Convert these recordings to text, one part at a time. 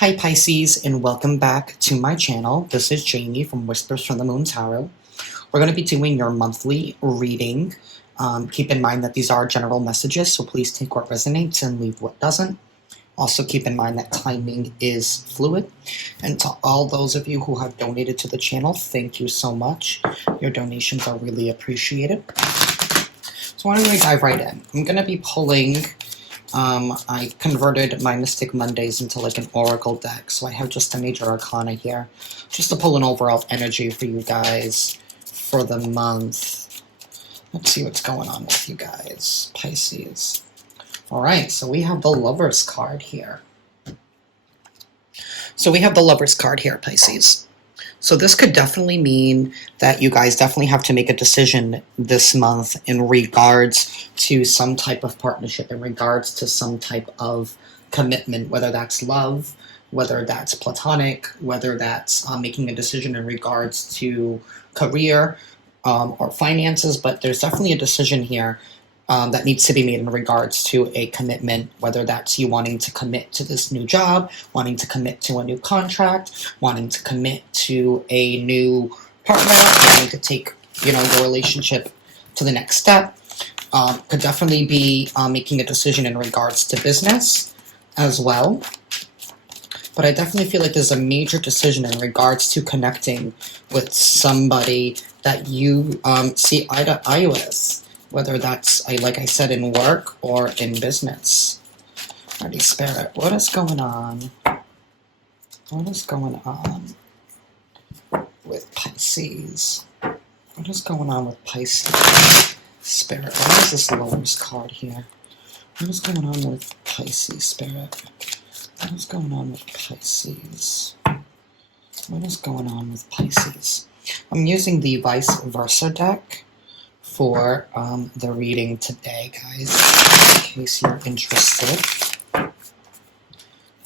Hi Pisces, and welcome back to my channel. This is Jamie from Whispers from the Moon Tarot. We're going to be doing your monthly reading. Keep in mind that these are general messages, so please take what resonates and leave what doesn't. Also keep in mind that timing is fluid. And to all those of you who have donated to the channel, thank you so much. Your donations are really appreciated. So why don't we dive right in? I'm going to be pulling... I converted my Mystic Mondays into like an oracle deck, so I have just a major arcana here, just to pull an overall energy for you guys for the month. Let's see what's going on with you guys, Pisces. Alright, so we have the Lovers card here. Pisces. So this could definitely mean that you guys definitely have to make a decision this month in regards to some type of partnership, in regards to some type of commitment, whether that's love, whether that's platonic, whether that's making a decision in regards to career or finances. But there's definitely a decision here that needs to be made in regards to a commitment, whether that's you wanting to commit to this new job, wanting to commit to a new contract, wanting to commit to a new partner, wanting to take, your relationship to the next step. Could definitely be making a decision in regards to business as well. But I definitely feel like there's a major decision in regards to connecting with somebody that you see eye to eye with. Whether that's, like I said, in work or in business. Alrighty, Spirit, what is going on? What is going on with Pisces? What is going on with Pisces? Spirit, what is this Lovers card here? What is going on with Pisces, Spirit? What is going on with Pisces? What is going on with Pisces? I'm using the Vice Versa deck for the reading today, guys, in case you're interested.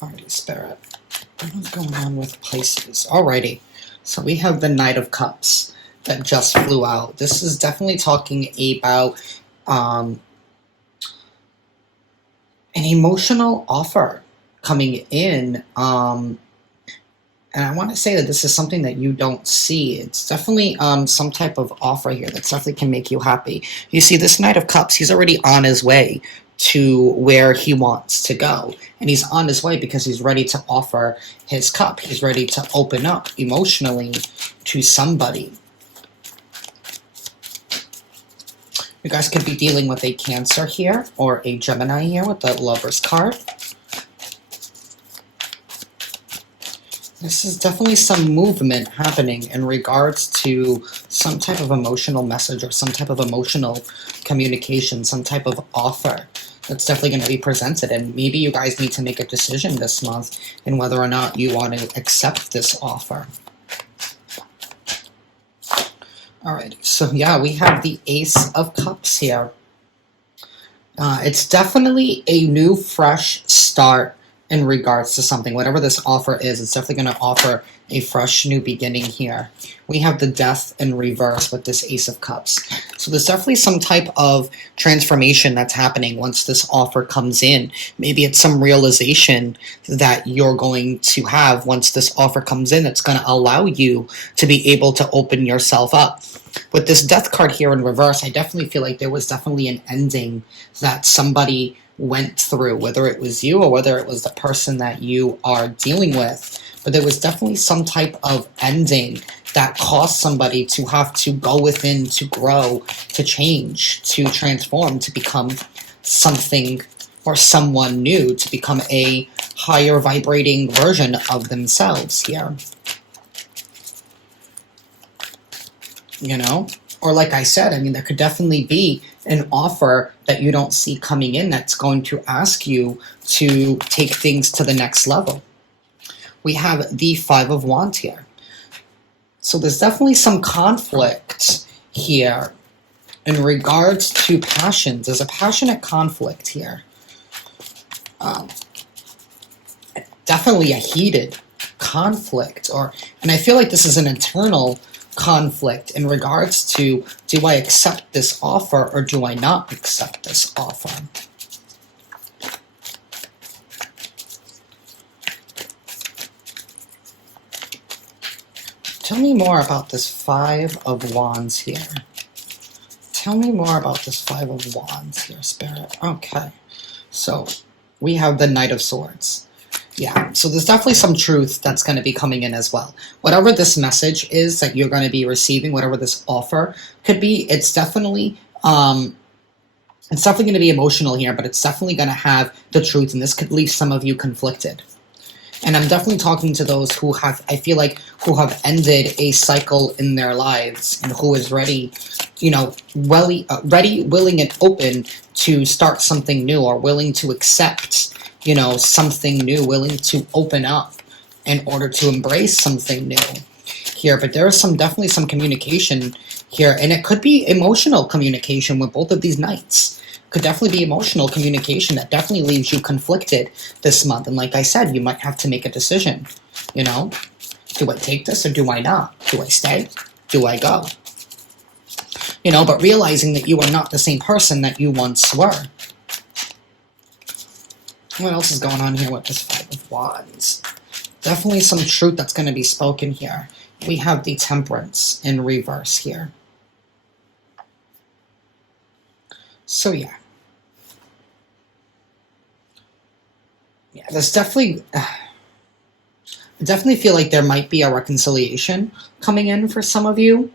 Alrighty, Spirit. What is going on with Pisces? Alrighty, so we have the Knight of Cups that just flew out. This is definitely talking about an emotional offer coming in. And I want to say that this is something that you don't see. It's definitely some type of offer here that definitely can make you happy. You see, this Knight of Cups, he's already on his way to where he wants to go. And he's on his way because he's ready to offer his cup. He's ready to open up emotionally to somebody. You guys could be dealing with a Cancer here or a Gemini here with the Lovers card. This is definitely some movement happening in regards to some type of emotional message or some type of emotional communication, some type of offer that's definitely going to be presented. And maybe you guys need to make a decision this month in whether or not you want to accept this offer. Alright, so yeah, we have the Ace of Cups here. It's definitely a new, fresh start in regards to something. Whatever this offer is, it's definitely going to offer a fresh new beginning here. We have the Death in reverse with this Ace of Cups. So there's definitely some type of transformation that's happening once this offer comes in. Maybe it's some realization that you're going to have once this offer comes in that's going to allow you to be able to open yourself up. With this Death card here in reverse, I definitely feel like there was definitely an ending that somebody went through, whether it was you or whether it was the person that you are dealing with. But there was definitely some type of ending that caused somebody to have to go within, to grow, to change, to transform, to become something or someone new, to become a higher vibrating version of themselves here. Or like I said, I mean, there could definitely be an offer that you don't see coming in that's going to ask you to take things to the next level. We have the Five of Wands here. So there's definitely some conflict here in regards to passions. There's a passionate conflict here. Definitely a heated conflict. And I feel like this is an internal conflict in regards to, do I accept this offer or do I not accept this offer? Tell me more about this Five of Wands here. Tell me more about this Five of Wands here, Spirit. Okay. So we have the Knight of Swords. Yeah, so there's definitely some truth that's going to be coming in as well. Whatever this message is that you're going to be receiving, whatever this offer could be, it's definitely going to be emotional here, but it's definitely going to have the truth, and this could leave some of you conflicted. And I'm definitely talking to those who have, I feel like, who have ended a cycle in their lives and who is ready, you know, ready, willing, and open to start something new, or willing to accept, you know, something new, willing to open up in order to embrace something new here. But there is definitely some communication here, and it could be emotional communication with both of these knights. Could definitely be emotional communication that definitely leaves you conflicted this month. And like I said, you might have to make a decision. You know, do I take this or do I not? Do I stay? Do I go? You know, but realizing that you are not the same person that you once were. What else is going on here with this Five of Wands? Definitely some truth that's going to be spoken here. We have the Temperance in reverse here. So yeah. Yeah, there's definitely... I definitely feel like there might be a reconciliation coming in for some of you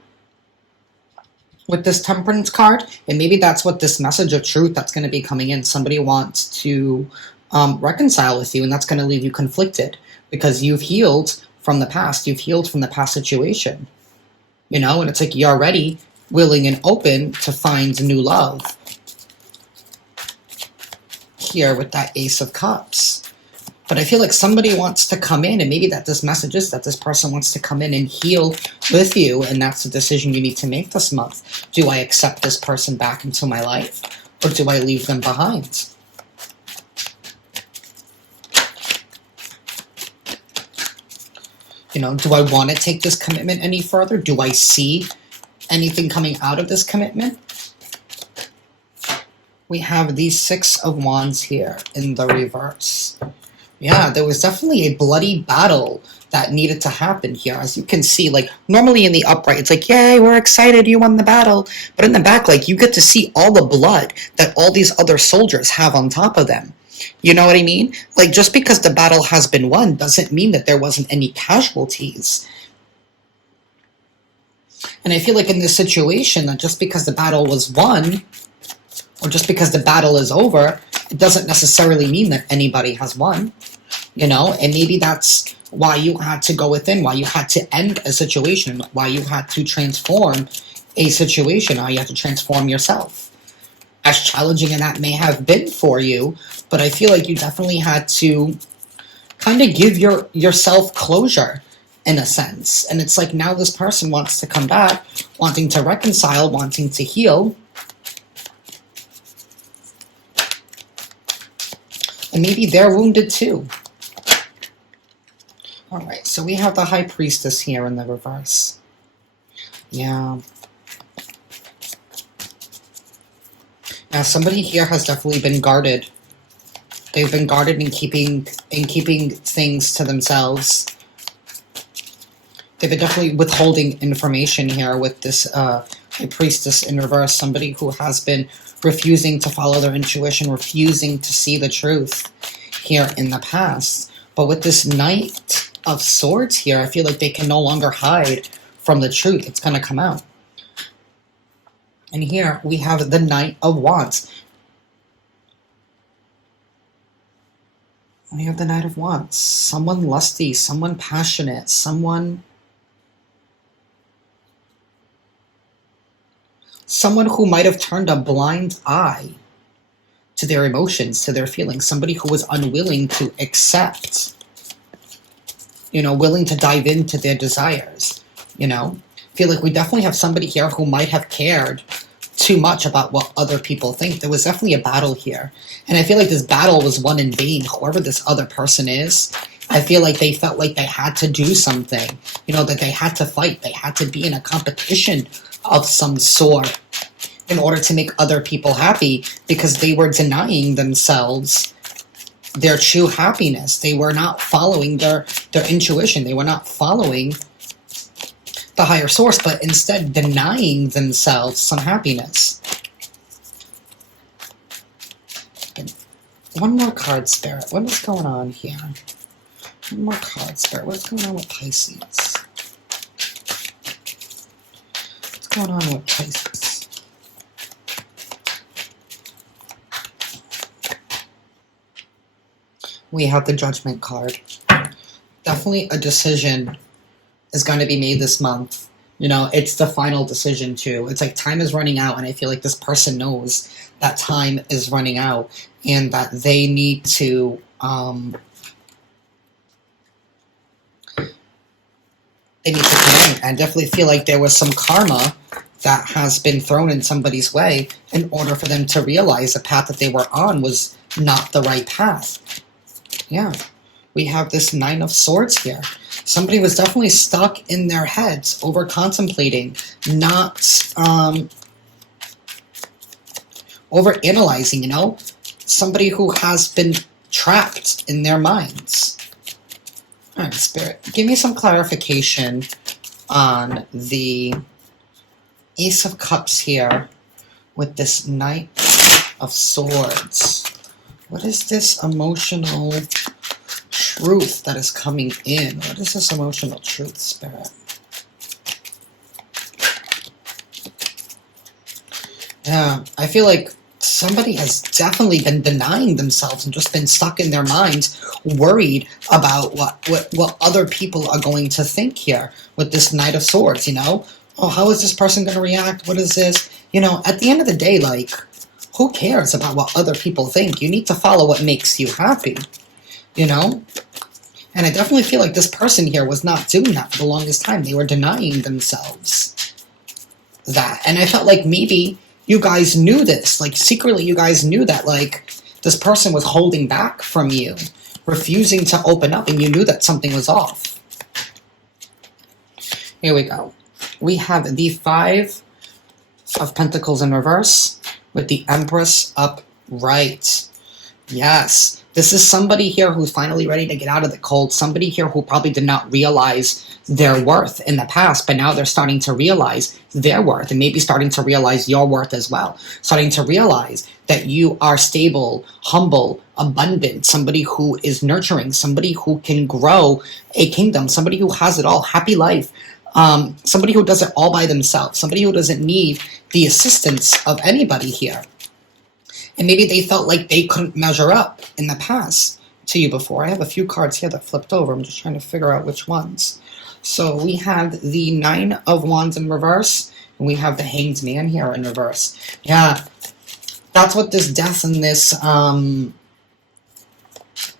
with this Temperance card. And maybe that's what this message of truth that's going to be coming in. Somebody wants to reconcile with you, and that's going to leave you conflicted because you've healed from the past. You've healed from the past situation. You know, and it's like you're ready, willing, and open to find new love. Here with that Ace of Cups. But I feel like somebody wants to come in, and maybe that this message is that this person wants to come in and heal with you, and that's the decision you need to make this month. Do I accept this person back into my life, or do I leave them behind? You know, do I want to take this commitment any further? Do I see anything coming out of this commitment? We have the Six of Wands here in the reverse. Yeah, there was definitely a bloody battle that needed to happen here. As you can see, like, normally in the upright, it's like, yay, we're excited, you won the battle. But in the back, like, you get to see all the blood that all these other soldiers have on top of them. You know what I mean? Like, just because the battle has been won doesn't mean that there wasn't any casualties. And I feel like in this situation, that just because the battle was won, or just because the battle is over, it doesn't necessarily mean that anybody has won, you know? And maybe that's why you had to go within, why you had to end a situation, why you had to transform a situation, how you had to transform yourself. As challenging as that may have been for you, but I feel like you definitely had to kind of give yourself closure in a sense. And it's like now this person wants to come back, wanting to reconcile, wanting to heal. And maybe they're wounded too. Alright, so we have the High Priestess here in the reverse. Yeah. Now somebody here has definitely been guarded. They've been guarded in keeping things to themselves. They've been definitely withholding information here with this High Priestess in reverse. Somebody who has been refusing to follow their intuition, refusing to see the truth here in the past. But with this Knight of Swords here, I feel like they can no longer hide from the truth. It's going to come out. And here we have the Knight of Wands. We have the Knight of Wands. Someone lusty, someone passionate, someone who might have turned a blind eye to their emotions, to their feelings. Somebody who was unwilling to accept, you know, willing to dive into their desires, you know. I feel like we definitely have somebody here who might have cared too much about what other people think. There was definitely a battle here. And I feel like this battle was won in vain. Whoever this other person is, I feel like they felt like they had to do something, you know, that they had to fight. They had to be in a competition of some sort in order to make other people happy, because they were denying themselves their true happiness. They were not following their intuition. They were not following the higher source, but instead denying themselves some happiness. And one more card, Spirit. What is going on here? One more card, Spirit. What's going on with Pisces? What's going on with Pisces? We have the Judgment card. Definitely a decision is going to be made this month. You know, it's the final decision too. It's like time is running out, and I feel like this person knows that time is running out and that they need to put in. And definitely feel like there was some karma that has been thrown in somebody's way in order for them to realize the path that they were on was not the right path. Yeah. We have this Nine of Swords here. Somebody was definitely stuck in their heads, over contemplating, not over analyzing, you know? Somebody who has been trapped in their minds. All right, Spirit, give me some clarification on the Ace of Cups here with this Knight of Swords. What is this emotional truth that is coming in? What is this emotional truth, Spirit? Yeah, I feel like somebody has definitely been denying themselves and just been stuck in their minds, worried about what other people are going to think here with this Knight of Swords, you know? Oh, how is this person going to react? What is this? You know, at the end of the day, like, who cares about what other people think? You need to follow what makes you happy, you know? And I definitely feel like this person here was not doing that for the longest time. They were denying themselves that. And I felt like maybe you guys knew this. Like, secretly you guys knew that, like, this person was holding back from you, refusing to open up, and you knew that something was off. Here we go. We have the Five of Pentacles in reverse with the Empress upright. Yes. This is somebody here who's finally ready to get out of the cold. Somebody here who probably did not realize their worth in the past, but now they're starting to realize their worth, and maybe starting to realize your worth as well. Starting to realize that you are stable, humble, abundant, somebody who is nurturing, somebody who can grow a kingdom, somebody who has it all, happy life, somebody who does it all by themselves, somebody who doesn't need the assistance of anybody here. And maybe they felt like they couldn't measure up in the past to you before. I have a few cards here that flipped over. I'm just trying to figure out which ones. So we have the Nine of Wands in reverse, and we have the Hanged Man here in reverse. Yeah, that's what this Death and this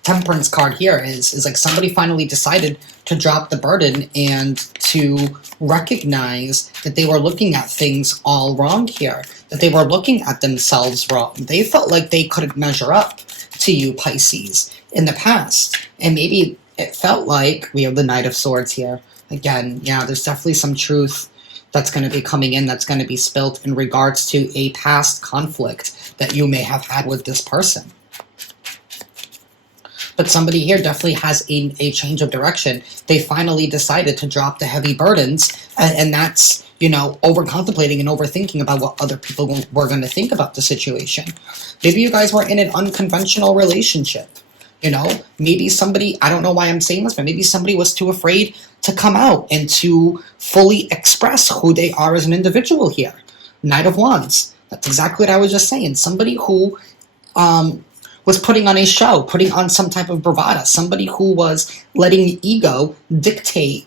Temperance card here is like somebody finally decided to drop the burden and to recognize that they were looking at things all wrong here, that they were looking at themselves wrong. They felt like they couldn't measure up to you, Pisces, in the past. And maybe it felt like we have the Knight of Swords here. Again, yeah, there's definitely some truth that's going to be coming in, that's going to be spilt in regards to a past conflict that you may have had with this person. But somebody here definitely has a change of direction. They finally decided to drop the heavy burdens, and that's, you know, over-contemplating and overthinking about what other people were going to think about the situation. Maybe you guys were in an unconventional relationship, you know? Maybe somebody, I don't know why I'm saying this, but maybe somebody was too afraid to come out and to fully express who they are as an individual here. Knight of Wands. That's exactly what I was just saying. Somebody who was putting on a show, putting on some type of bravado, somebody who was letting the ego dictate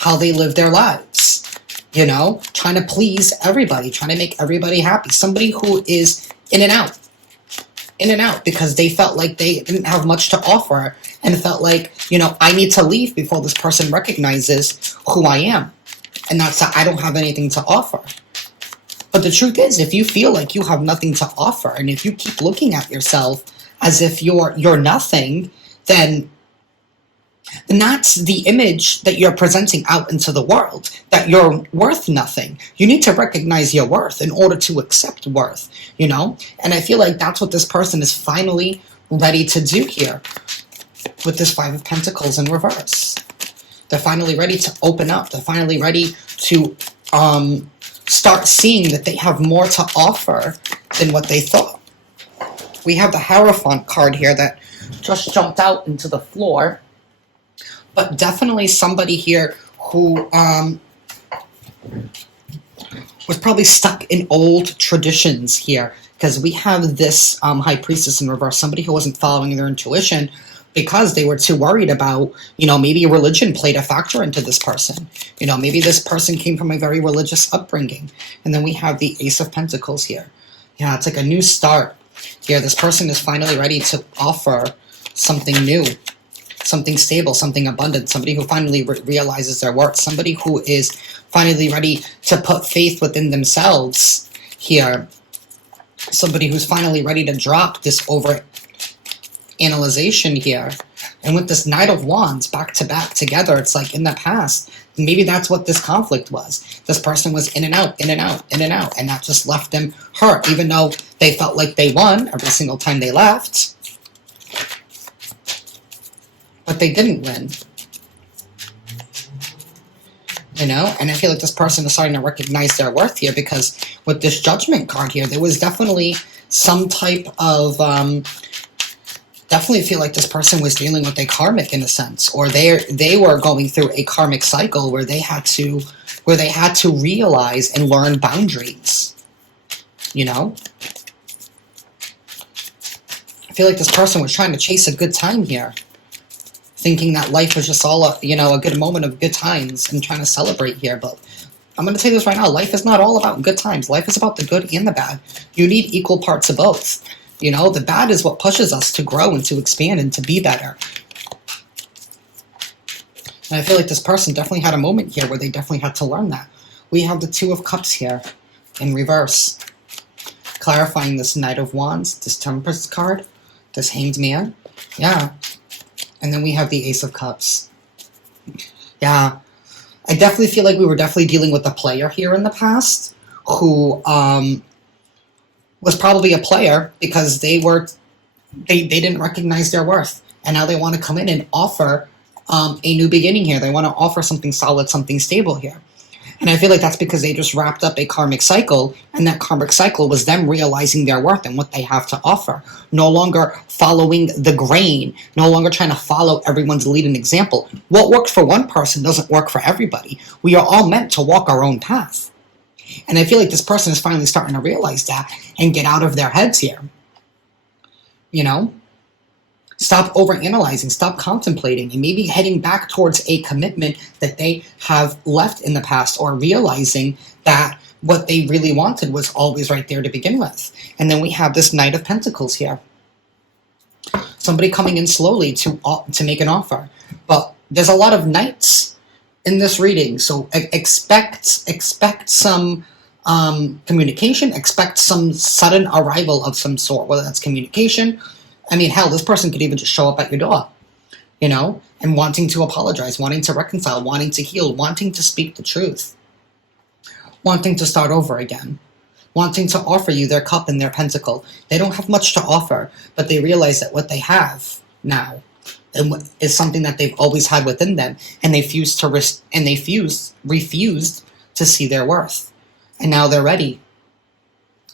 how they live their lives, you know, trying to please everybody, trying to make everybody happy, somebody who is in and out because they felt like they didn't have much to offer and felt like, you know, I need to leave before this person recognizes who I am, and that's that I don't have anything to offer. But the truth is, if you feel like you have nothing to offer, and if you keep looking at yourself as if you're nothing, then that's the image that you're presenting out into the world, that you're worth nothing. You need to recognize your worth in order to accept worth, you know? And I feel like that's what this person is finally ready to do here with this Five of Pentacles in reverse. They're finally ready to open up. They're finally ready to start seeing that they have more to offer than what they thought. We have the Hierophant card here that just jumped out into the floor. But definitely somebody here who was probably stuck in old traditions here. Because we have this High Priestess in reverse. Somebody who wasn't following their intuition because they were too worried about, maybe religion played a factor into this person. Maybe this person came from a very religious upbringing. And then we have the Ace of Pentacles here. Yeah, it's like a new start. Here, this person is finally ready to offer something new, something stable, something abundant, somebody who finally realizes their worth, somebody who is finally ready to put faith within themselves here, somebody who's finally ready to drop this over-analyzation here. And with this Knight of Wands back to back together, it's like in the past, maybe that's what this conflict was. This person was in and out, in and out, in and out, and that just left them hurt, even though they felt like they won every single time they left. But they didn't win. And I feel like this person is starting to recognize their worth here, because with this Judgment card here, there was definitely some type of, definitely feel like this person was dealing with a karmic in a sense, or they were going through a karmic cycle where they had to realize and learn boundaries. I feel like this person was trying to chase a good time here, thinking that life was just all a good moment of good times and trying to celebrate here. But I'm going to tell you this right now, life is not all about good times. Life is about the good and the bad. You need equal parts of both. The bad is what pushes us to grow and to expand and to be better. And I feel like this person definitely had a moment here where they definitely had to learn that. We have the Two of Cups here in reverse, clarifying this Knight of Wands, this Temperance card, this Hanged Man. Yeah. And then we have the Ace of Cups. Yeah. I definitely feel like we were definitely dealing with a player here in the past who was probably a player because they didn't recognize their worth. And now they want to come in and offer a new beginning here. They want to offer something solid, something stable here. And I feel like that's because they just wrapped up a karmic cycle, and that karmic cycle was them realizing their worth and what they have to offer. No longer following the grain, no longer trying to follow everyone's lead and example. What works for one person doesn't work for everybody. We are all meant to walk our own path. And I feel like this person is finally starting to realize that and get out of their heads here. Stop overanalyzing, stop contemplating, and maybe heading back towards a commitment that they have left in the past, or realizing that what they really wanted was always right there to begin with. And then we have this Knight of Pentacles here. Somebody coming in slowly to make an offer. But there's a lot of knights in this reading, so expect some communication, expect some sudden arrival of some sort, whether that's communication. I mean, hell, this person could even just show up at your door, and wanting to apologize, wanting to reconcile, wanting to heal, wanting to speak the truth, wanting to start over again, wanting to offer you their cup and their pentacle. They don't have much to offer, but they realize that what they have now is something that they've always had within them, and they refused to see their worth. And now they're ready.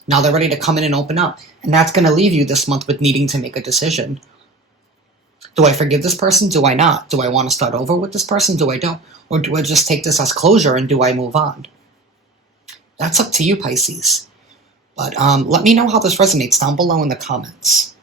Now they're ready to come in and open up. And that's going to leave you this month with needing to make a decision. Do I forgive this person? Do I not? Do I want to start over with this person? Do I don't? Or do I just take this as closure and do I move on? That's up to you, Pisces. But let me know how this resonates down below in the comments.